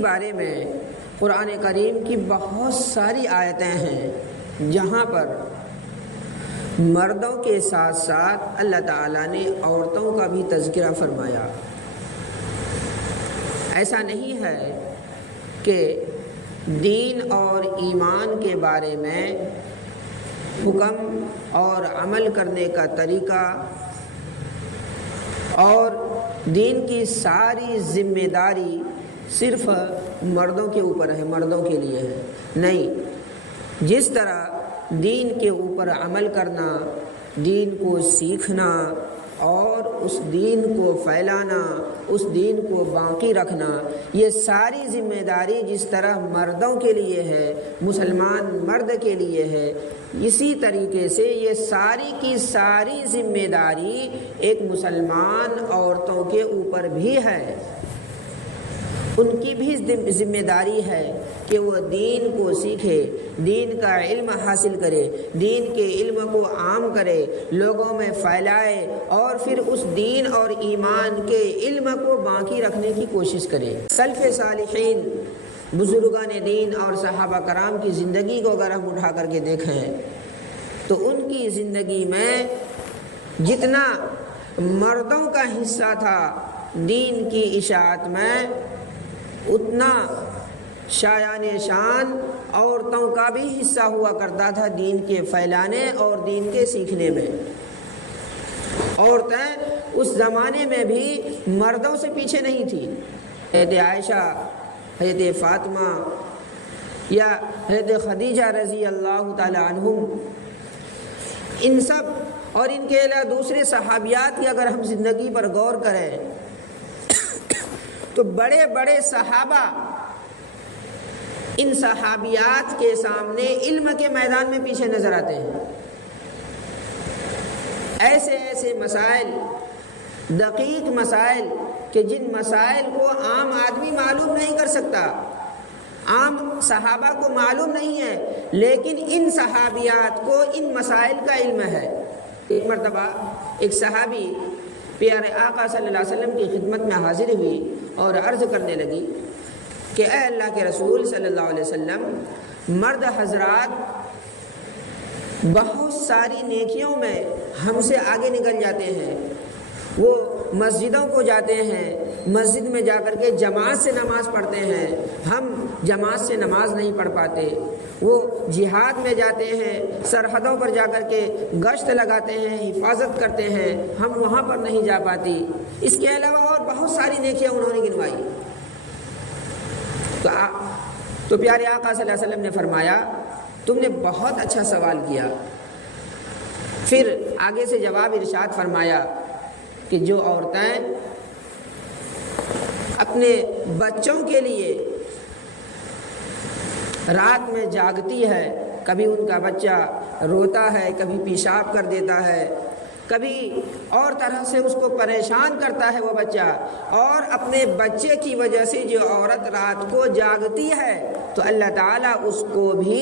بارے میں قرآن کریم کی بہت ساری آیتیں ہیں جہاں پر مردوں کے ساتھ ساتھ اللہ تعالیٰ نے عورتوں کا بھی تذکرہ فرمایا۔ ایسا نہیں ہے کہ دین اور ایمان کے بارے میں حکم اور عمل کرنے کا طریقہ اور دین کی ساری ذمہ داری صرف مردوں کے اوپر ہے، مردوں کے لیے ہے۔ نہیں، جس طرح دین کے اوپر عمل کرنا، دین کو سیکھنا اور اس دین کو پھیلانا، اس دین کو باقی رکھنا، یہ ساری ذمہ داری جس طرح مردوں کے لیے ہے، مسلمان مرد کے لیے ہے، اسی طریقے سے یہ ساری کی ساری ذمہ داری ایک مسلمان عورتوں کے اوپر بھی ہے۔ ان کی بھی ذمہ داری ہے کہ وہ دین کو سیکھے، دین کا علم حاصل کرے، دین کے علم کو عام کرے، لوگوں میں پھیلائے اور پھر اس دین اور ایمان کے علم کو باقی رکھنے کی کوشش کرے۔ سلف صالحین، بزرگان دین اور صحابہ کرام کی زندگی کو اگر ہم اٹھا کر کے دیکھیں تو ان کی زندگی میں جتنا مردوں کا حصہ تھا دین کی اشاعت میں، اتنا شایان شان عورتوں کا بھی حصہ ہوا کرتا تھا دین کے پھیلانے اور دین کے سیکھنے میں۔ عورتیں اس زمانے میں بھی مردوں سے پیچھے نہیں تھیں۔ حضرت عائشہ، حضرت فاطمہ یا حضرت خدیجہ رضی اللہ تعالی عنہم، ان سب اور ان کے علاوہ دوسرے صحابیات کی اگر ہم زندگی پر غور کریں تو بڑے بڑے صحابہ ان صحابیات کے سامنے علم کے میدان میں پیچھے نظر آتے ہیں۔ ایسے ایسے مسائل، دقیق مسائل کہ جن مسائل کو عام آدمی معلوم نہیں کر سکتا، عام صحابہ کو معلوم نہیں ہے، لیکن ان صحابیات کو ان مسائل کا علم ہے۔ ایک مرتبہ ایک صحابی پیارے آقا صلی اللہ علیہ وسلم کی خدمت میں حاضر ہوئی اور عرض کرنے لگی کہ اے اللہ کے رسول صلی اللہ علیہ وسلم، مرد حضرات بہت ساری نیکیوں میں ہم سے آگے نکل جاتے ہیں، وہ مسجدوں کو جاتے ہیں، مسجد میں جا کر کے جماعت سے نماز پڑھتے ہیں، ہم جماعت سے نماز نہیں پڑھ پاتے، وہ جہاد میں جاتے ہیں، سرحدوں پر جا کر کے گشت لگاتے ہیں، حفاظت کرتے ہیں، ہم وہاں پر نہیں جا پاتی۔ اس کے علاوہ اور بہت ساری نیکیاں انہوں نے گنوائی۔ تو پیارے آقا صلی اللہ علیہ وسلم نے فرمایا تم نے بہت اچھا سوال کیا۔ پھر آگے سے جواب ارشاد فرمایا کہ جو عورتیں اپنے بچوں کے لیے رات میں جاگتی ہے، کبھی ان کا بچہ روتا ہے، کبھی پیشاب کر دیتا ہے، کبھی اور طرح سے اس کو پریشان کرتا ہے وہ بچہ، اور اپنے بچے کی وجہ سے جو عورت رات کو جاگتی ہے تو اللہ تعالیٰ اس کو بھی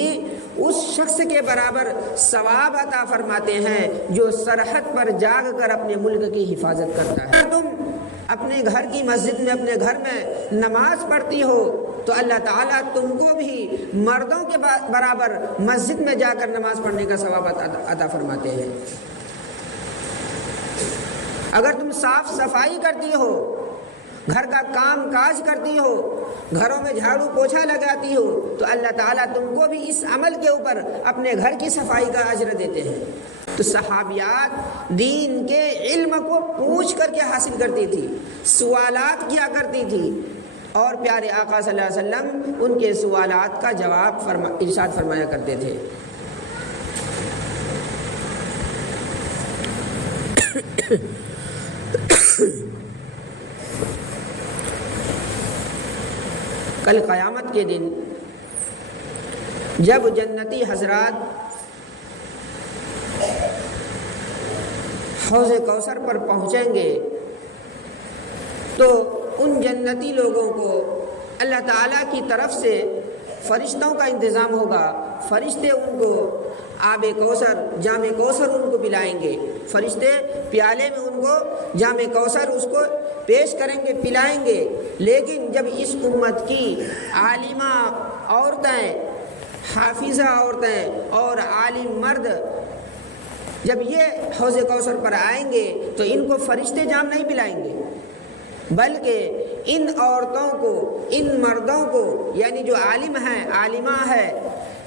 اس شخص کے برابر ثواب عطا فرماتے ہیں جو سرحد پر جاگ کر اپنے ملک کی حفاظت کرتا ہے۔ اگر تم اپنے گھر کی مسجد میں، اپنے گھر میں نماز پڑھتی ہو تو اللہ تعالیٰ تم کو بھی مردوں کے برابر مسجد میں جا کر نماز پڑھنے کا ثواب عطا فرماتے ہیں۔ اگر تم صاف صفائی کرتی ہو، گھر کا کام کاج کرتی ہو، گھروں میں جھاڑو پوچھا لگاتی ہو تو اللہ تعالیٰ تم کو بھی اس عمل کے اوپر اپنے گھر کی صفائی کا اجر دیتے ہیں۔ تو صحابیات دین کے علم کو پوچھ کر کے حاصل کرتی تھی، سوالات کیا کرتی تھی، اور پیارے آقا صلی اللہ علیہ وسلم ان کے سوالات کا جواب ارشاد فرمایا کرتے تھے۔ کل قیامت کے دن جب جنتی حضرات حوض کوثر پر پہنچیں گے تو ان جنتی لوگوں کو اللہ تعالیٰ کی طرف سے فرشتوں کا انتظام ہوگا، فرشتے ان کو آب کوثر، جام کوثر ان کو پلائیں گے، فرشتے پیالے میں ان کو جام کوثر اس کو پیش کریں گے، پلائیں گے۔ لیکن جب اس امت کی عالمہ عورتیں، حافظہ عورتیں اور عالم مرد جب یہ حوض کوثر پر آئیں گے تو ان کو فرشتے جام نہیں پلائیں گے، بلکہ ان عورتوں کو، ان مردوں کو، یعنی جو عالم ہیں، عالمہ ہے،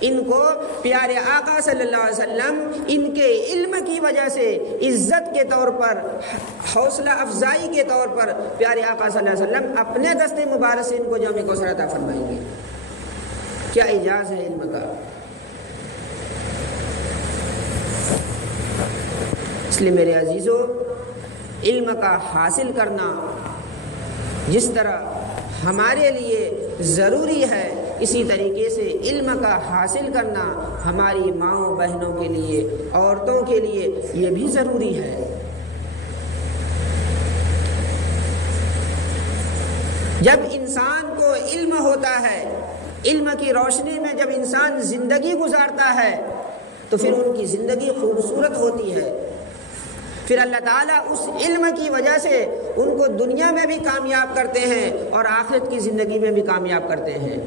ان کو پیارے آقا صلی اللہ علیہ وسلم ان کے علم کی وجہ سے عزت کے طور پر، حوصلہ افزائی کے طور پر پیارے آقا صلی اللہ علیہ وسلم اپنے دست مبارک سے ان کو جام کوثر عطا فرمائیں گے۔ کیا اعجاز ہے علم کا! اس لیے میرے عزیزو، علم کا حاصل کرنا جس طرح ہمارے لیے ضروری ہے، اسی طریقے سے علم کا حاصل کرنا ہماری ماؤں بہنوں کے لیے، عورتوں کے لیے یہ بھی ضروری ہے۔ جب انسان کو علم ہوتا ہے، علم کی روشنی میں جب انسان زندگی گزارتا ہے تو پھر ان کی زندگی خوبصورت ہوتی ہے، پھر اللہ تعالیٰ اس علم کی وجہ سے ان کو دنیا میں بھی کامیاب کرتے ہیں اور آخرت کی زندگی میں بھی کامیاب کرتے ہیں۔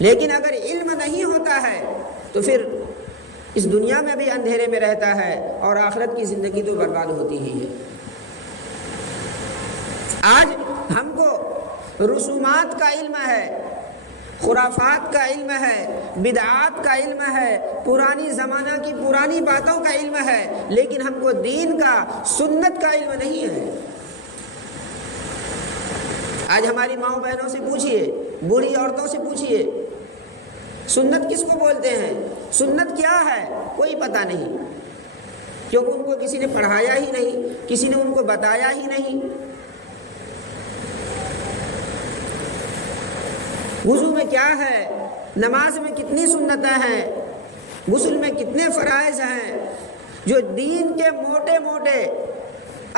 لیکن اگر علم نہیں ہوتا ہے تو پھر اس دنیا میں بھی اندھیرے میں رہتا ہے اور آخرت کی زندگی تو برباد ہوتی ہی ہے۔ آج ہم کو رسومات کا علم ہے، خرافات کا علم ہے، بدعات کا علم ہے، پرانی زمانہ کی پرانی باتوں کا علم ہے، لیکن ہم کو دین کا، سنت کا علم نہیں ہے۔ آج ہماری ماؤں بہنوں سے پوچھئے، بوڑھی عورتوں سے پوچھئے، سنت کس کو بولتے ہیں، سنت کیا ہے، کوئی پتہ نہیں، کیونکہ ان کو کسی نے پڑھایا ہی نہیں، کسی نے ان کو بتایا ہی نہیں۔ وضو میں کیا ہے، نماز میں کتنی سنتیں ہیں، غسل میں کتنے فرائض ہیں، جو دین کے موٹے موٹے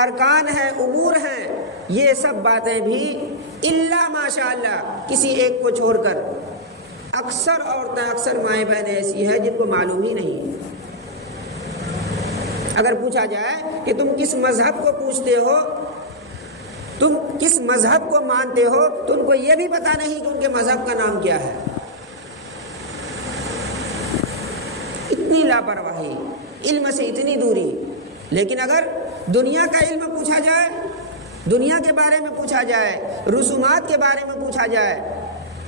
ارکان ہیں، امور ہیں، یہ سب باتیں بھی الا ماشاء اللہ کسی ایک کو چھوڑ کر اکثر عورتیں، اکثر مائیں بہنیں ایسی ہیں جن کو معلوم ہی نہیں۔ اگر پوچھا جائے کہ تم کس مذہب کو پوچھتے ہو، تم کس مذہب کو مانتے ہو، تو ان کو یہ بھی پتہ نہیں کہ ان کے مذہب کا نام کیا ہے۔ اتنی لاپرواہی، علم سے اتنی دوری۔ لیکن اگر دنیا کا علم پوچھا جائے، دنیا کے بارے میں پوچھا جائے، رسومات کے بارے میں پوچھا جائے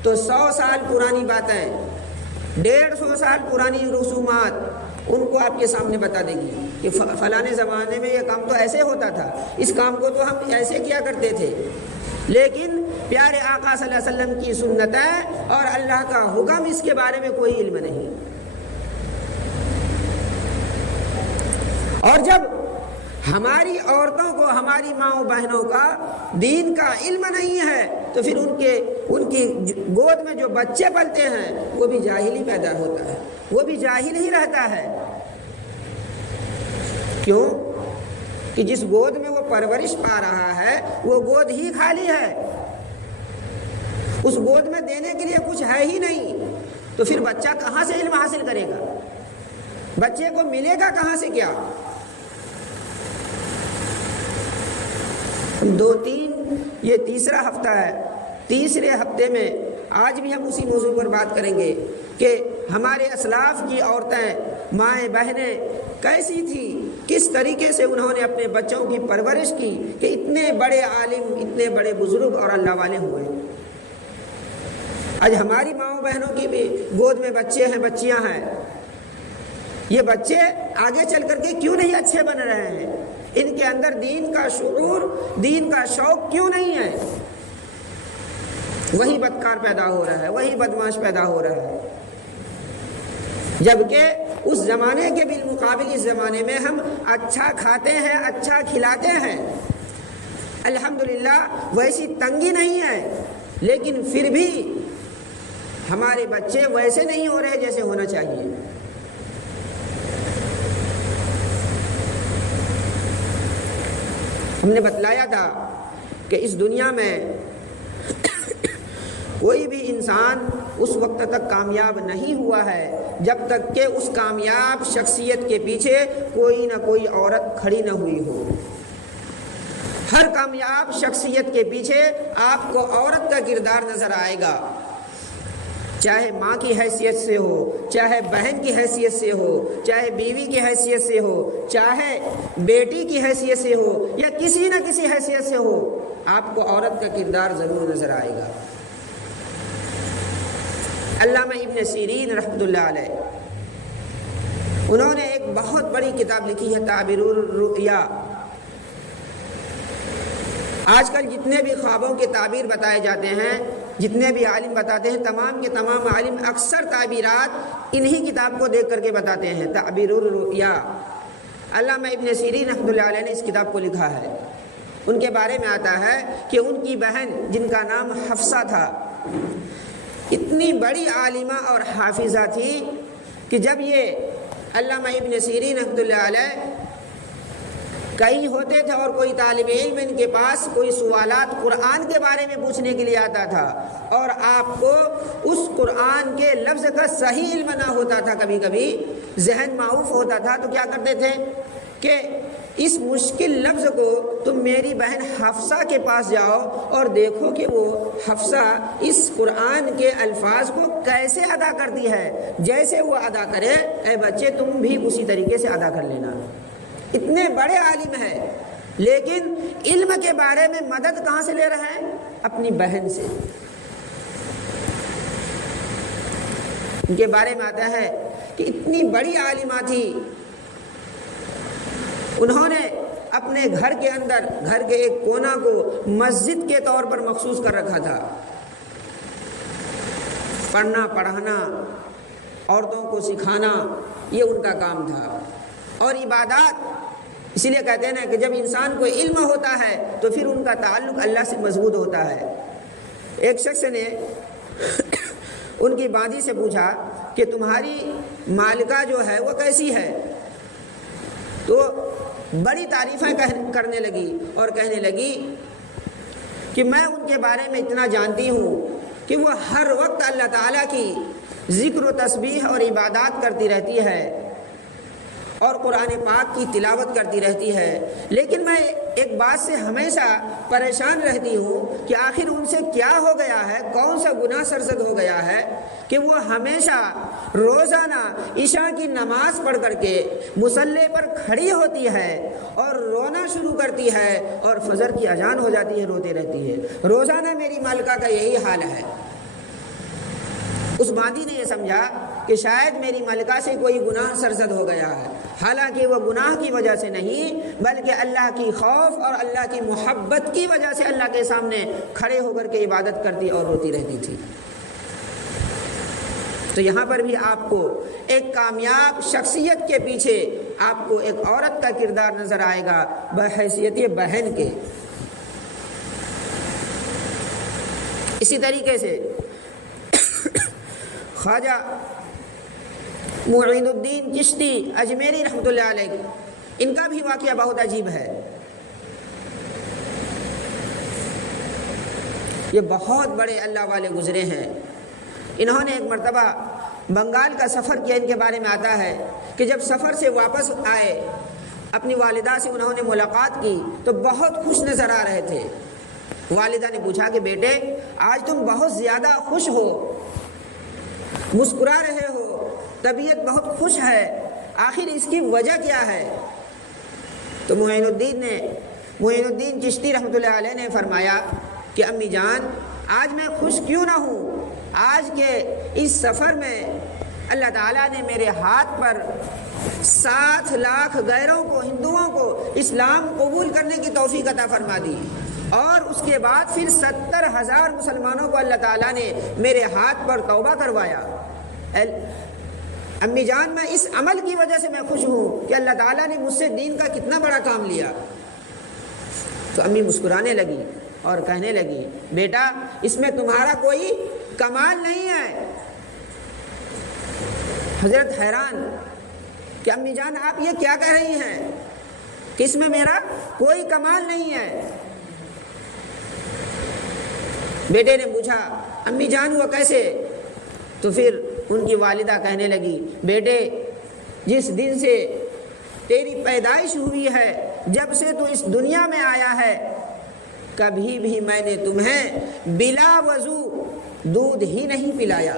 تو 100 سال پرانی باتیں، 150 سال پرانی رسومات ان کو آپ کے سامنے بتا دے گی کہ فلانے زمانے میں یہ کام تو ایسے ہوتا تھا، اس کام کو تو ہم ایسے کیا کرتے تھے۔ لیکن پیارے آقا صلی اللہ علیہ وسلم کی سنتیں اور اللہ کا حکم، اس کے بارے میں کوئی علم نہیں۔ اور جب ہماری عورتوں کو، ہماری ماؤں بہنوں کا دین کا علم نہیں ہے تو پھر ان کی گود میں جو بچے پلتے ہیں وہ بھی جاہل ہی پیدا ہوتا ہے، وہ بھی جاہل ہی رہتا ہے۔ کیوں؟ کہ جس گود میں وہ پرورش پا رہا ہے وہ گود ہی خالی ہے، اس گود میں دینے کے لیے کچھ ہے ہی نہیں، تو پھر بچہ کہاں سے علم حاصل کرے گا؟ بچے کو ملے گا کہاں سے کیا؟ 2-3 یہ تیسرا ہفتہ ہے، تیسرے ہفتے میں آج بھی ہم اسی موضوع پر بات کریں گے کہ ہمارے اسلاف کی عورتیں، مائیں بہنیں کیسی تھی، کس طریقے سے انہوں نے اپنے بچوں کی پرورش کی کہ اتنے بڑے عالم، اتنے بڑے بزرگ اور اللہ والے ہوئے۔ آج ہماری ماؤں بہنوں کی بھی گود میں بچے ہیں، بچیاں ہیں، یہ بچے آگے چل کر کے کیوں نہیں اچھے بن رہے ہیں؟ ان کے اندر دین کا شعور، دین کا شوق کیوں نہیں ہے؟ وہی بدکار پیدا ہو رہا ہے، وہی بدماش پیدا ہو رہا ہے، جبکہ اس زمانے کے بالمقابل اس زمانے میں ہم اچھا کھاتے ہیں، اچھا کھلاتے ہیں، الحمدللہ ویسی تنگی نہیں ہے، لیکن پھر بھی ہمارے بچے ویسے نہیں ہو رہے جیسے ہونا چاہیے۔ ہم نے بتلایا تھا کہ اس دنیا میں کوئی بھی انسان اس وقت تک کامیاب نہیں ہوا ہے جب تک کہ اس کامیاب شخصیت کے پیچھے کوئی نہ کوئی عورت کھڑی نہ ہوئی ہو۔ ہر کامیاب شخصیت کے پیچھے آپ کو عورت کا کردار نظر آئے گا، چاہے ماں کی حیثیت سے ہو، چاہے بہن کی حیثیت سے ہو، چاہے بیوی کی حیثیت سے ہو، چاہے بیٹی کی حیثیت سے ہو، یا کسی نہ کسی حیثیت سے ہو، آپ کو عورت کا کردار ضرور نظر آئے گا۔ علامہ ابن سیرین رحمۃ اللہ علیہ، انہوں نے ایک بہت بڑی کتاب لکھی ہے تعبیر الرؤیا۔ آج کل جتنے بھی خوابوں کے تعبیر بتائے جاتے ہیں، جتنے بھی عالم بتاتے ہیں، تمام کے تمام عالم اکثر تعبیرات انہی کتاب کو دیکھ کر کے بتاتے ہیں، تعبیر الرؤیا۔ علامہ ابن سیرین رحمۃ اللہ علیہ نے اس کتاب کو لکھا ہے۔ ان کے بارے میں آتا ہے کہ ان کی بہن جن کا نام حفصہ تھا، اتنی بڑی عالمہ اور حافظہ تھی کہ جب یہ علامہ ابن سیرین رحمۃ اللہ علیہ کہیں ہوتے تھے اور کوئی طالب علم ان کے پاس کوئی سوالات قرآن کے بارے میں پوچھنے کے لیے آتا تھا اور آپ کو اس قرآن کے لفظ کا صحیح علم نہ ہوتا تھا، کبھی کبھی ذہن معوف ہوتا تھا، تو کیا کرتے تھے کہ اس مشکل لفظ کو تم میری بہن حفصہ کے پاس جاؤ اور دیکھو کہ وہ حفصہ اس قرآن کے الفاظ کو کیسے ادا کرتی ہے، جیسے وہ ادا کرے اے بچے تم بھی اسی طریقے سے ادا کر لینا۔ اتنے بڑے عالم ہیں، لیکن علم کے بارے میں مدد کہاں سے لے رہے ہیں؟ اپنی بہن سے۔ ان کے بارے میں آتا ہے کہ اتنی بڑی عالمہ تھی، انہوں نے اپنے گھر کے اندر گھر کے ایک کونا کو مسجد کے طور پر مخصوص کر رکھا تھا۔ پڑھنا پڑھانا، عورتوں کو سکھانا، یہ ان کا کام تھا۔ اور عبادات، اسی لیے کہتے ہیں نا کہ جب انسان کو علم ہوتا ہے تو پھر ان کا تعلق اللہ سے مضبوط ہوتا ہے۔ ایک شخص نے ان کی باندھی سے پوچھا کہ تمہاری مالکہ جو ہے وہ کیسی ہے؟ تو بڑی تعریفیں کرنے لگی اور کہنے لگی کہ میں ان کے بارے میں اتنا جانتی ہوں کہ وہ ہر وقت اللہ تعالیٰ کی ذکر و تسبیح اور عبادات کرتی رہتی ہے اور قرآن پاک کی تلاوت کرتی رہتی ہے، لیکن میں ایک بات سے ہمیشہ پریشان رہتی ہوں کہ آخر ان سے کیا ہو گیا ہے، کون سا گناہ سرزد ہو گیا ہے کہ وہ ہمیشہ روزانہ عشاء کی نماز پڑھ کر کے مصلی پر کھڑی ہوتی ہے اور رونا شروع کرتی ہے اور فجر کی اذان ہو جاتی ہے روتے رہتی ہے۔ روزانہ میری مالکہ کا یہی حال ہے۔ اس باندھی نے یہ سمجھا کہ شاید میری ملکہ سے کوئی گناہ سرزد ہو گیا ہے، حالانکہ وہ گناہ کی وجہ سے نہیں بلکہ اللہ کی خوف اور اللہ کی محبت کی وجہ سے اللہ کے سامنے کھڑے ہو کر کے عبادت کرتی اور روتی رہتی تھی۔ تو یہاں پر بھی آپ کو ایک کامیاب شخصیت کے پیچھے آپ کو ایک عورت کا کردار نظر آئے گا بحیثیت بہن کے۔ اسی طریقے سے خواجہ معین الدین چشتی اجمیری رحمۃ اللہ علیہ، ان کا بھی واقعہ بہت عجیب ہے۔ یہ بہت بڑے اللہ والے گزرے ہیں۔ انہوں نے ایک مرتبہ بنگال کا سفر کیا۔ ان کے بارے میں آتا ہے کہ جب سفر سے واپس آئے، اپنی والدہ سے انہوں نے ملاقات کی تو بہت خوش نظر آ رہے تھے۔ والدہ نے پوچھا کہ بیٹے آج تم بہت زیادہ خوش ہو، مسکرا رہے ہو، طبیعت بہت خوش ہے، آخر اس کی وجہ کیا ہے؟ تو معین الدین چشتی رحمۃ اللہ علیہ نے فرمایا کہ امی جان آج میں خوش کیوں نہ ہوں، آج کے اس سفر میں اللہ تعالیٰ نے میرے ہاتھ پر 7 لاکھ غیروں کو، ہندوؤں کو اسلام قبول کرنے کی توفیق عطا فرما دی، اور اس کے بعد پھر 70,000 مسلمانوں کو اللہ تعالیٰ نے میرے ہاتھ پر توبہ کروایا۔ امی جان میں اس عمل کی وجہ سے میں خوش ہوں کہ اللہ تعالیٰ نے مجھ سے دین کا کتنا بڑا کام لیا۔ تو امی مسکرانے لگی اور کہنے لگی بیٹا اس میں تمہارا کوئی کمال نہیں ہے۔ حضرت حیران کہ امی جان آپ یہ کیا کہہ رہی ہیں کہ اس میں میرا کوئی کمال نہیں ہے؟ بیٹے نے پوچھا امی جان وہ کیسے؟ تو پھر ان کی والدہ کہنے لگی بیٹے جس دن سے تیری پیدائش ہوئی ہے، جب سے تو اس دنیا میں آیا ہے، کبھی بھی میں نے تمہیں بلا وضو دودھ ہی نہیں پلایا۔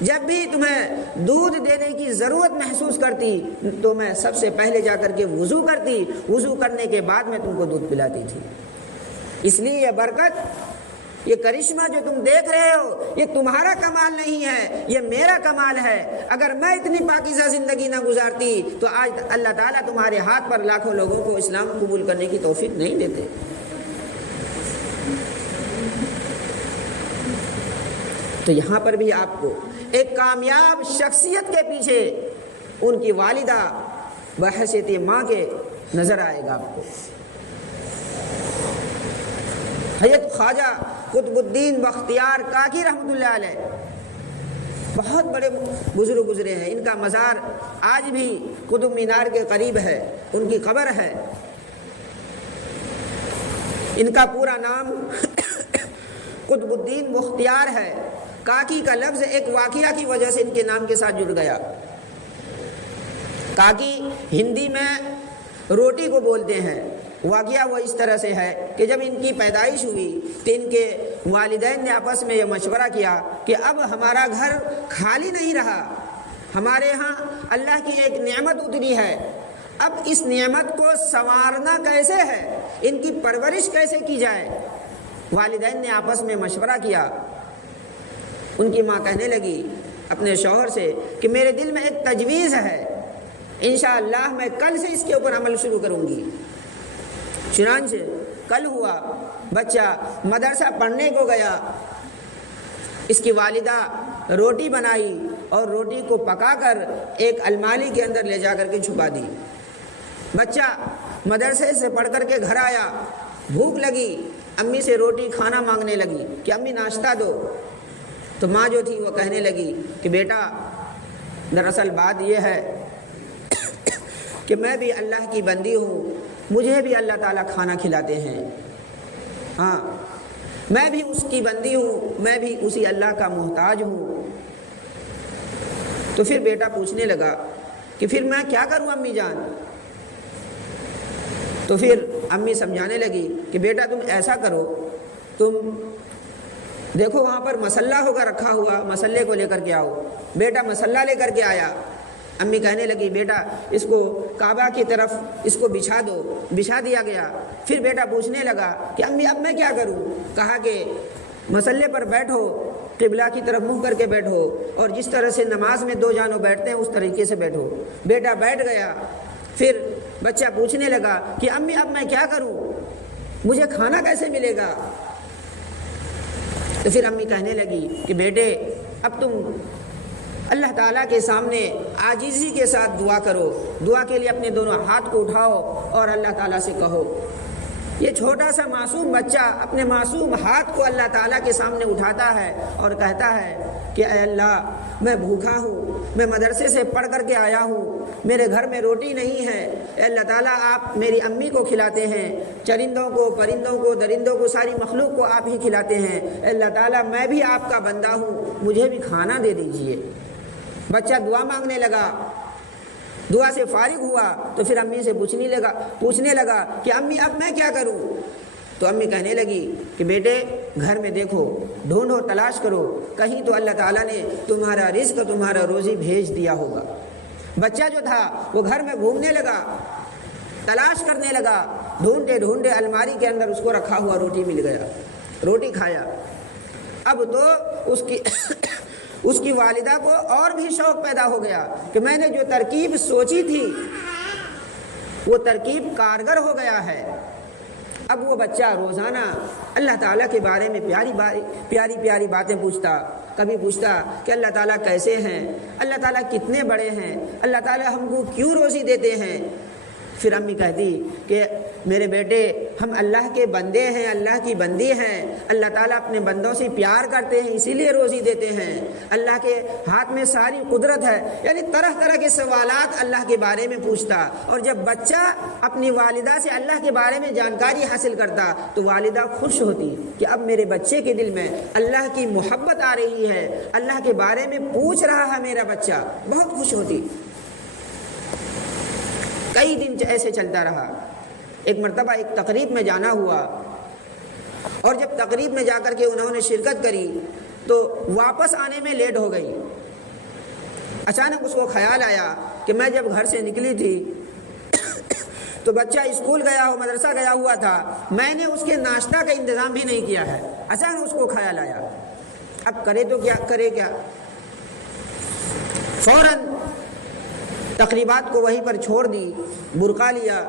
جب بھی تمہیں دودھ دینے کی ضرورت محسوس کرتی تو میں سب سے پہلے جا کر کے وضو کرتی، وضو کرنے کے بعد میں تم کو دودھ پلاتی تھی۔ اس لیے یہ برکت، یہ کرشمہ جو تم دیکھ رہے ہو، یہ تمہارا کمال نہیں ہے، یہ میرا کمال ہے۔ اگر میں اتنی پاکیزہ زندگی نہ گزارتی تو آج اللہ تعالیٰ تمہارے ہاتھ پر لاکھوں لوگوں کو اسلام قبول کرنے کی توفیق نہیں دیتے۔ تو یہاں پر بھی آپ کو ایک کامیاب شخصیت کے پیچھے ان کی والدہ بحیثیت ماں کے نظر آئے گا آپ کو۔ حضرت خواجہ قطب الدین بختیار کاکی رحمۃ اللہ علیہ بہت بڑے بزرگ گزرے ہیں، ان کا مزار آج بھی قطب مینار کے قریب ہے، ان کی قبر ہے۔ ان کا پورا نام قطب الدین بختیار ہے۔ کاکی کا لفظ ایک واقعہ کی وجہ سے ان کے نام کے ساتھ جڑ گیا۔ کاکی ہندی میں روٹی کو بولتے ہیں۔ واقعہ وہ اس طرح سے ہے کہ جب ان کی پیدائش ہوئی تو ان کے والدین نے آپس میں یہ مشورہ کیا کہ اب ہمارا گھر خالی نہیں رہا، ہمارے ہاں اللہ کی ایک نعمت اتری ہے، اب اس نعمت کو سنوارنا کیسے ہے، ان کی پرورش کیسے کی جائے۔ والدین نے آپس میں مشورہ کیا۔ ان کی ماں کہنے لگی اپنے شوہر سے کہ میرے دل میں ایک تجویز ہے، انشاءاللہ میں کل سے اس کے اوپر عمل شروع کروں گی۔ چنانچہ کل ہوا، بچہ مدرسہ پڑھنے کو گیا، اس کی والدہ روٹی بنائی اور روٹی کو پکا کر ایک الماری کے اندر لے جا کر کے چھپا دی۔ بچہ مدرسے سے پڑھ کر کے گھر آیا، بھوک لگی، امی سے روٹی کھانا مانگنے لگی کہ امی ناشتہ دو۔ تو ماں جو تھی وہ کہنے لگی کہ بیٹا دراصل بات یہ ہے کہ میں بھی اللہ کی بندی ہوں، مجھے بھی اللہ تعالیٰ کھانا کھلاتے ہیں، ہاں میں بھی اس کی بندی ہوں، میں بھی اسی اللہ کا محتاج ہوں۔ تو پھر بیٹا پوچھنے لگا کہ پھر میں کیا کروں امی جان؟ تو پھر امی سمجھانے لگی کہ بیٹا تم ایسا کرو، تم دیکھو وہاں پر مسلح ہوگا رکھا ہوا، مسلح کو لے کر کے آؤ۔ بیٹا مسلح لے کر کے آیا۔ امی کہنے لگی بیٹا اس کو کعبہ کی طرف اس کو بچھا دو، بچھا دیا گیا۔ پھر بیٹا پوچھنے لگا کہ امی اب میں کیا کروں؟ کہا کہ مسلح پر بیٹھو، قبلہ کی طرف منہ کر کے بیٹھو، اور جس طرح سے نماز میں دو جانوں بیٹھتے ہیں اس طریقے سے بیٹھو۔ بیٹا بیٹھ گیا۔ پھر بچہ پوچھنے لگا کہ امی اب میں کیا کروں، مجھے کھانا کیسے ملے گا؟ تو پھر امی کہنے لگی کہ بیٹے اب تم اللہ تعالیٰ کے سامنے عاجزی کے ساتھ دعا کرو، دعا کے لیے اپنے دونوں ہاتھ کو اٹھاؤ اور اللہ تعالیٰ سے کہو۔ یہ چھوٹا سا معصوم بچہ اپنے معصوم ہاتھ کو اللہ تعالیٰ کے سامنے اٹھاتا ہے اور کہتا ہے کہ اے اللہ میں بھوکا ہوں، میں مدرسے سے پڑھ کر کے آیا ہوں، میرے گھر میں روٹی نہیں ہے، اے اللہ تعالیٰ آپ میری امی کو کھلاتے ہیں، چرندوں کو، پرندوں کو، درندوں کو، ساری مخلوق کو آپ ہی کھلاتے ہیں، اے اللہ تعالیٰ میں بھی آپ کا بندہ ہوں، مجھے بھی کھانا دے دیجئے۔ بچہ دعا مانگنے لگا۔ دعا سے فارغ ہوا تو پھر امی سے پوچھنے لگا کہ امی اب میں کیا کروں؟ تو امی کہنے لگی کہ بیٹے گھر میں دیکھو، ڈھونڈو، تلاش کرو، کہیں تو اللہ تعالیٰ نے تمہارا رزق، تمہارا روزی بھیج دیا ہوگا۔ بچہ جو تھا وہ گھر میں گھومنے لگا، تلاش کرنے لگا، ڈھونڈتے ڈھونڈتے الماری کے اندر اس کو رکھا ہوا روٹی مل گیا، روٹی کھایا۔ اب تو اس کی والدہ کو اور بھی شوق پیدا ہو گیا کہ میں نے جو ترکیب سوچی تھی وہ ترکیب کارگر ہو گیا ہے۔ اب وہ بچہ روزانہ اللہ تعالیٰ کے بارے میں پیاری پیاری باتیں پوچھتا، کبھی پوچھتا کہ اللہ تعالیٰ کیسے ہیں، اللہ تعالیٰ کتنے بڑے ہیں، اللہ تعالیٰ ہم کو کیوں روزی دیتے ہیں۔ پھر امی کہتی کہ میرے بیٹے ہم اللہ کے بندے ہیں، اللہ کی بندی ہیں، اللہ تعالیٰ اپنے بندوں سے پیار کرتے ہیں اسی لیے روزی دیتے ہیں، اللہ کے ہاتھ میں ساری قدرت ہے، یعنی طرح طرح کے سوالات اللہ کے بارے میں پوچھتا۔ اور جب بچہ اپنی والدہ سے اللہ کے بارے میں جانکاری حاصل کرتا تو والدہ خوش ہوتی کہ اب میرے بچے کے دل میں اللہ کی محبت آ رہی ہے، اللہ کے بارے میں پوچھ رہا ہے میرا بچہ، بہت خوش ہوتی۔ کئی دن ایسے چلتا رہا۔ ایک مرتبہ ایک تقریب میں جانا ہوا، اور جب تقریب میں جا کر کے انہوں نے شرکت کری تو واپس آنے میں لیٹ ہو گئی۔ اچانک اس کو خیال آیا کہ میں جب گھر سے نکلی تھی تو بچہ اسکول گیا ہو، مدرسہ گیا ہوا تھا، میں نے اس کے ناشتہ کا انتظام بھی نہیں کیا ہے۔ اچانک اس کو خیال آیا اب کرے تو کیا کرے کیا، فوراً تقریبات کو وہیں پر چھوڑ دی، برقع لیا،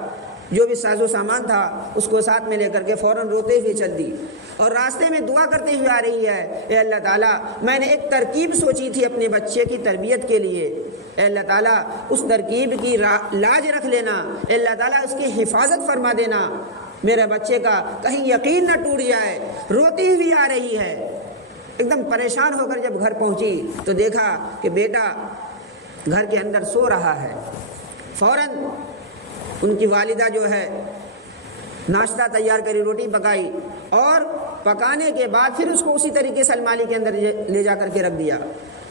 جو بھی ساز و سامان تھا اس کو ساتھ میں لے کر کے فوراً روتے ہوئے چل دی، اور راستے میں دعا کرتے ہوئے آ رہی ہے، اے اللہ تعالیٰ میں نے ایک ترکیب سوچی تھی اپنے بچے کی تربیت کے لیے، اے اللہ تعالیٰ اس ترکیب کی لاج رکھ لینا، اے اللہ تعالیٰ اس کی حفاظت فرما دینا، میرے بچے کا کہیں یقین نہ ٹوٹ جائے۔ روتی ہوئی آ رہی ہے، ایک دم پریشان ہو کر جب گھر پہنچی تو دیکھا کہ بیٹا گھر کے اندر سو رہا ہے۔ فوراً ان کی والدہ جو ہے ناشتہ تیار کری، روٹی پکائی، اور پکانے کے بعد پھر اس کو اسی طریقے سے الماری کے اندر لے جا کر کے رکھ دیا،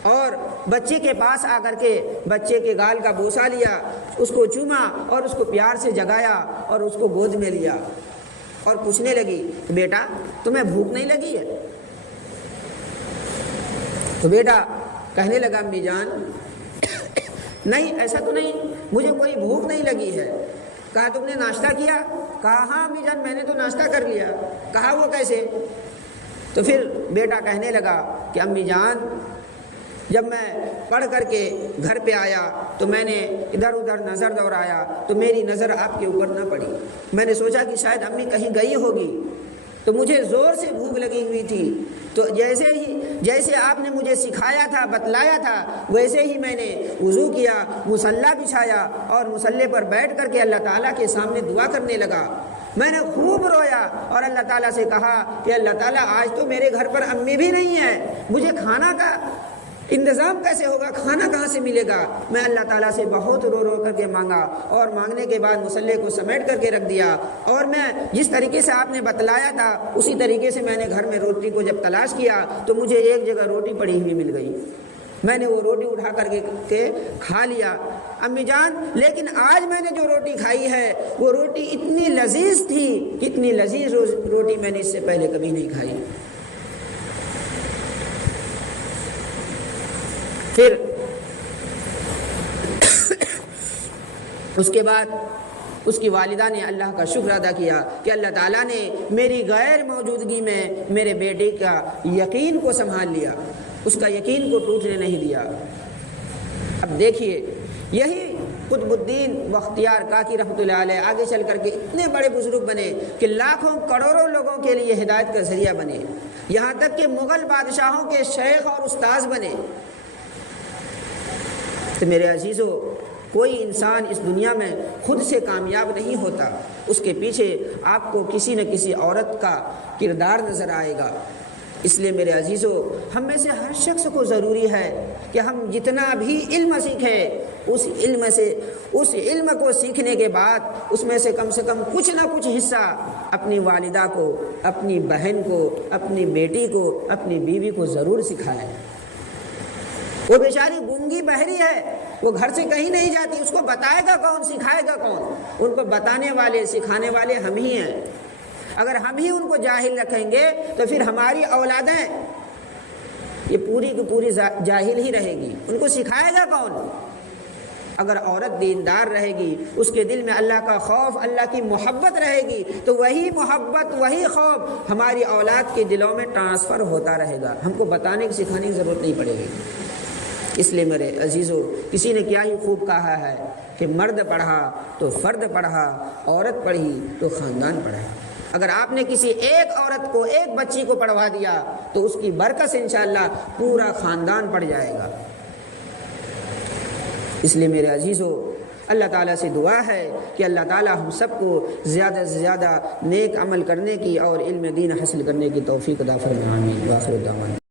اور بچے کے پاس آ کر کے بچے کے گال کا بوسہ لیا، اس کو چوما اور اس کو پیار سے جگایا اور اس کو گود میں لیا، اور پوچھنے لگی بیٹا تمہیں بھوک نہیں لگی ہے؟ تو بیٹا کہنے لگا امی جان نہیں ایسا تو نہیں، مجھے کوئی بھوک نہیں لگی ہے۔ کہا تم نے ناشتہ کیا؟ کہا ہاں امی جان میں نے تو ناشتہ کر لیا۔ کہا وہ کیسے؟ تو پھر بیٹا کہنے لگا کہ امی جان جب میں پڑھ کر کے گھر پہ آیا تو میں نے ادھر ادھر نظر دوڑایا تو میری نظر آپ کے اوپر نہ پڑی، میں نے سوچا کہ شاید امی کہیں گئی ہوگی، تو مجھے زور سے بھوک لگی ہوئی تھی، تو جیسے آپ نے مجھے سکھایا تھا بتلایا تھا ویسے ہی میں نے وضو کیا، مصلی بچھایا اور مصلی پر بیٹھ کر کے اللہ تعالیٰ کے سامنے دعا کرنے لگا۔ میں نے خوب رویا اور اللہ تعالیٰ سے کہا کہ اللہ تعالیٰ آج تو میرے گھر پر امی بھی نہیں ہے، مجھے کھانا کا انتظام کیسے ہوگا، کھانا کہاں سے ملے گا؟ میں اللہ تعالیٰ سے بہت رو رو کر کے مانگا، اور مانگنے کے بعد مصلی کو سمیٹ کر کے رکھ دیا، اور میں جس طریقے سے آپ نے بتلایا تھا اسی طریقے سے میں نے گھر میں روٹی کو جب تلاش کیا تو مجھے ایک جگہ روٹی پڑی ہوئی مل گئی، میں نے وہ روٹی اٹھا کر کے کھا لیا۔ امی جان لیکن آج میں نے جو روٹی کھائی ہے وہ روٹی اتنی لذیذ تھی، کتنی لذیذ روٹی میں نے اس سے پہلے کبھی نہیں کھائی۔ پھر اس کے بعد اس کی والدہ نے اللہ کا شکر ادا کیا کہ اللہ تعالیٰ نے میری غیر موجودگی میں میرے بیٹے کا یقین کو سنبھال لیا، اس کا یقین کو ٹوٹنے نہیں دیا۔ اب دیکھیے یہی قطب الدین بختیار کاکی رحمۃ اللہ علیہ آگے چل کر کے اتنے بڑے بزرگ بنے کہ لاکھوں کروڑوں لوگوں کے لیے ہدایت کا ذریعہ بنے، یہاں تک کہ مغل بادشاہوں کے شیخ اور استاذ بنے۔ تو میرے عزیزو کوئی انسان اس دنیا میں خود سے کامیاب نہیں ہوتا، اس کے پیچھے آپ کو کسی نہ کسی عورت کا کردار نظر آئے گا۔ اس لیے میرے عزیزو ہم میں سے ہر شخص کو ضروری ہے کہ ہم جتنا بھی علم سیکھیں اس علم کو سیکھنے کے بعد اس میں سے کم کچھ نہ کچھ حصہ اپنی والدہ کو، اپنی بہن کو، اپنی بیٹی کو، اپنی بیوی کو ضرور سکھائیں۔ وہ بیچاری گونگی بہری ہے، وہ گھر سے کہیں نہیں جاتی، اس کو بتائے گا کون، سکھائے گا کون؟ ان کو بتانے والے سکھانے والے ہم ہی ہیں۔ اگر ہم ہی ان کو جاہل رکھیں گے تو پھر ہماری اولادیں یہ پوری کی پوری جاہل ہی رہے گی، ان کو سکھائے گا کون؟ اگر عورت دیندار رہے گی، اس کے دل میں اللہ کا خوف، اللہ کی محبت رہے گی، تو وہی محبت وہی خوف ہماری اولاد کے دلوں میں ٹرانسفر ہوتا رہے گا، ہم کو بتانے کی سکھانے کی ضرورت نہیں پڑے گی۔ اس لیے میرے عزیزو کسی نے کیا ہی خوب کہا ہے کہ مرد پڑھا تو فرد پڑھا، عورت پڑھی تو خاندان پڑھا۔ اگر آپ نے کسی ایک عورت کو، ایک بچی کو پڑھوا دیا تو اس کی برکت سے انشاءاللہ پورا خاندان پڑھ جائے گا۔ اس لیے میرے عزیزو اللہ تعالیٰ سے دعا ہے کہ اللہ تعالیٰ ہم سب کو زیادہ سے زیادہ نیک عمل کرنے کی اور علم دین حاصل کرنے کی توفیق عطا فرمائے۔ آمین۔ وآخر دعوانا